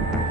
thank you